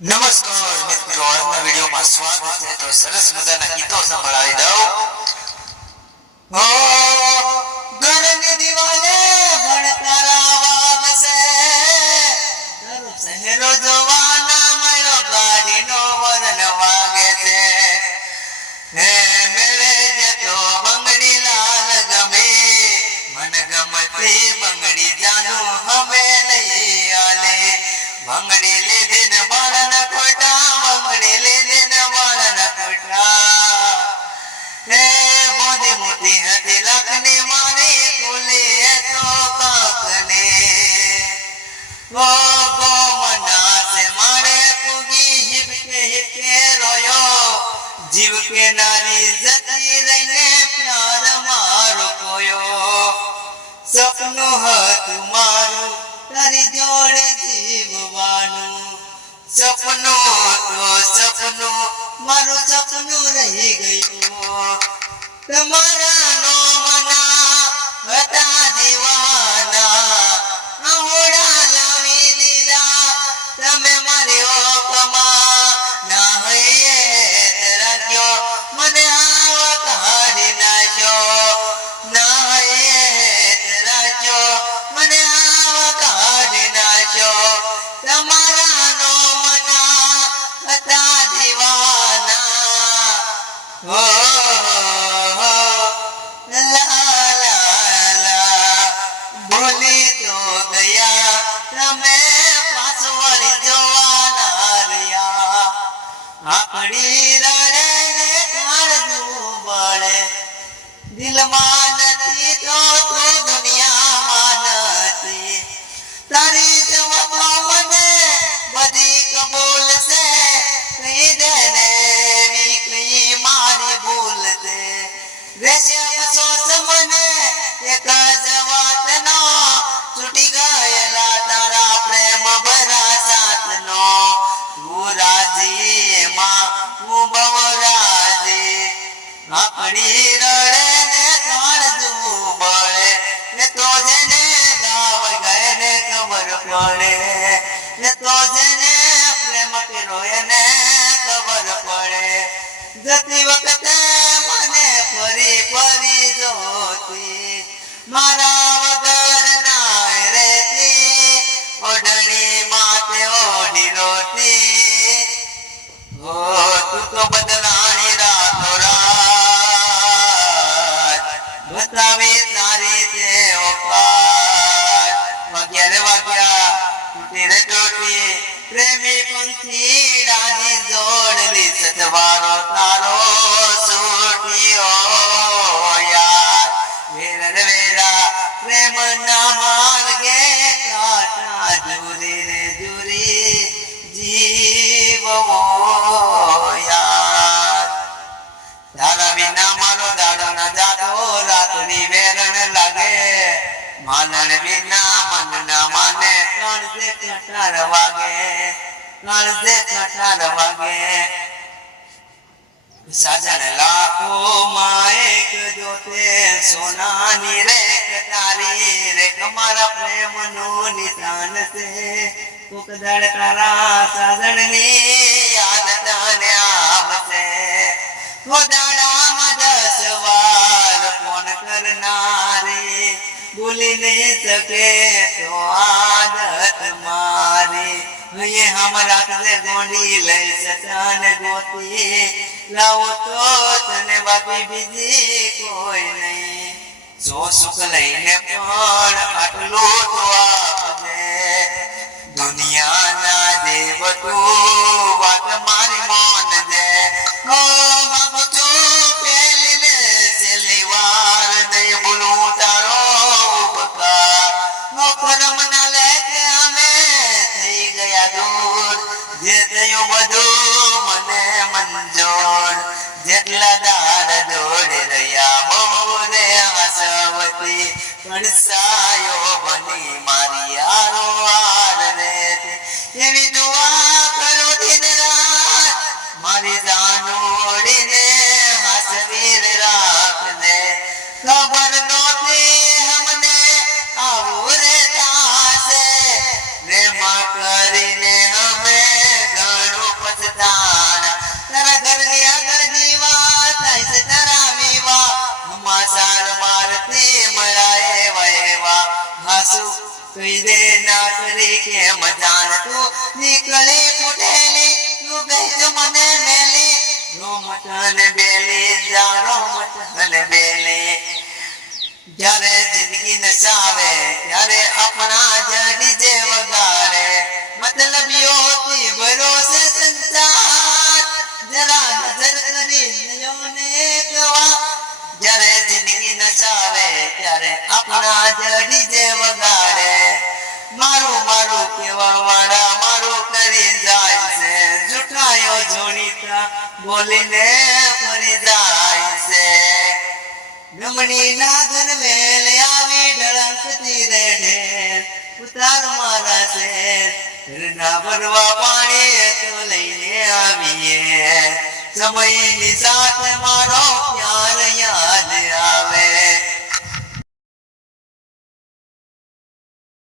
નમસ્કાર મિત્રો, આજના વિડીયોમાં સ્વાગત છે. તો સરસ મજાના ગીતો સંભળાવી દઉં. ઓ ઘરની દિવાલે ભણકારા વાગશે, તારો સહેરો જોવાના મારો ગાડીનો વરણ વાગે છે. હે મેળે જતો બંગડી લાલ ગમે, મન ગમતી બંગડી જાનું હવે લઈ આલે. બંગડી લીધી ને બાળના ખોટા, બંગડી લીધી ને બાળના ખોટા. હે મોદી મોટી હતી લખની મારી કુલી તો કાકને. ઓ ગોમના છે મારે પૂગી હિપકે હિપકે રોયો, જીવ કે નારી જતી રહીને પ્યાર મારો કોયો. સપનું હતું મારું તારી જોડે જીવવાનું, સપનું મારું સપનું રહી ગયું. તમારા નોમના હતા દીવાના, આવડા લાવી દીધા તમે મારી ઓકમાં. ના હૈયે રાખ્યો મને આવા કાઢી નાખ્યો, ના હૈયે રાખ્યો મને આવા કાઢી નાખ્યો. તમારા નોમના હતા દીવાના. ઓ ભૂલી તો ગયા તમે પાછળ જોવાના રહ્યા. આપણી રડે ને કાળજું બળે, દિલમાં નથી તો દુનિયામાં નથી. તારી જવાબો મને બધી કબૂલ છે, કહી દે ને કઈ મારી ભૂલ છે. રહેશે અફસોસ મને એક જ વાતનો, છૂટી ગયેલા તારા પ્રેમ ભરા સાથનો. તું રાજી એમાં હું બહુ રાજી, આપણી રડે ને કાળજું બળે ને તો જેને ગાવ ગયે ને ખબર પડે, ને તો જેને પ્રેમ કર્યો એને ખબર પડે. જતી વખતે મને ફરી ફરી જોતી, મારા વગર ના રહેતી, ઓઢણી માથે ઓઢી રોતી. ઓ તું તો બદલાણી રાતો રાત, બતાવી તારી તે ઓકાત. વાગ્યા વાગ્યા તૂટી રે તૂટી, પ્રેમી પંખી ડાની જોડલી સતવારો તારો છૂટ્યો યાર. વેર વેરા પ્રેમ ના માર્ગે કાંટા જુરી રે જુરી જીવવો યાર. તારા વિના મારો દાડો ના જાતો, રાતની વેરણ લાગે. માનણ વિના મન ના માને, કાળજે કટાર વાગે, કાળજે કટાર વાગે. સાજન લાખો માં એક જોતે, સોનાની રેખ તારી રેખ મારા પ્રેમ નું નિશાન છે. કોક દાડ તારા સાજણની યાદ તને આવશે. ઓ દાડામાં 10 વાર ફોન કરનારી, ભૂલી નહીં શકે તો આદત મારી. ये हमरा से गोंडी लई सचान गोती, लाओ तो तने बाकी बीजी कोई नहीं. सो सुख लईने पण आटलो तो आपने, दुनिया ना देव तू बात मारी मोन दे. ओ बाबू तू पहली ने सेली वार नहीं भूलूं तारो उपकार. नो करम ना लेके हमें થઈ ગયા દૂર, જે થયું બધું મને મંજૂર. જેટલા દાર દોડે રહ્યા બહુ રે હસવતી, પણ સાયો બની મારી આરો વાર રે. એવી દુઆ કરો દિન રાત, મારી જાનોડીને હસવીર રાખજે. ખબર નહોતી હમને આવું રે થાશે, પ્રેમ કરીને અમે ઘણું કહી દે ના કરી કે મજાન તું નીકળે ફૂટેલી તું બેસ મને મેલી રોમટન બેલી જા રોમટન બેલી જ્યારે જિંદગી નસાવે ત્યારે આપણા જડી જે વગારે મતલબીઓથી ભરોસે સંસાર જરા નજર કરી નયોને કવા જ્યારે જિંદગી નસાવે ત્યારે આપણા જડી જે વગારે મારું મારું કેવા વાળા મારું કરી જાય છે જુઠાયો જોડીતા બોલીને ફરી જાય છે ગમણી ના ઘરવેલ આવી ઢળકતી રે ઢેર ઉતાર મારા છે ઘરના ભરવા પાણી તો લઈને આવીએ સમયની સાથે મારો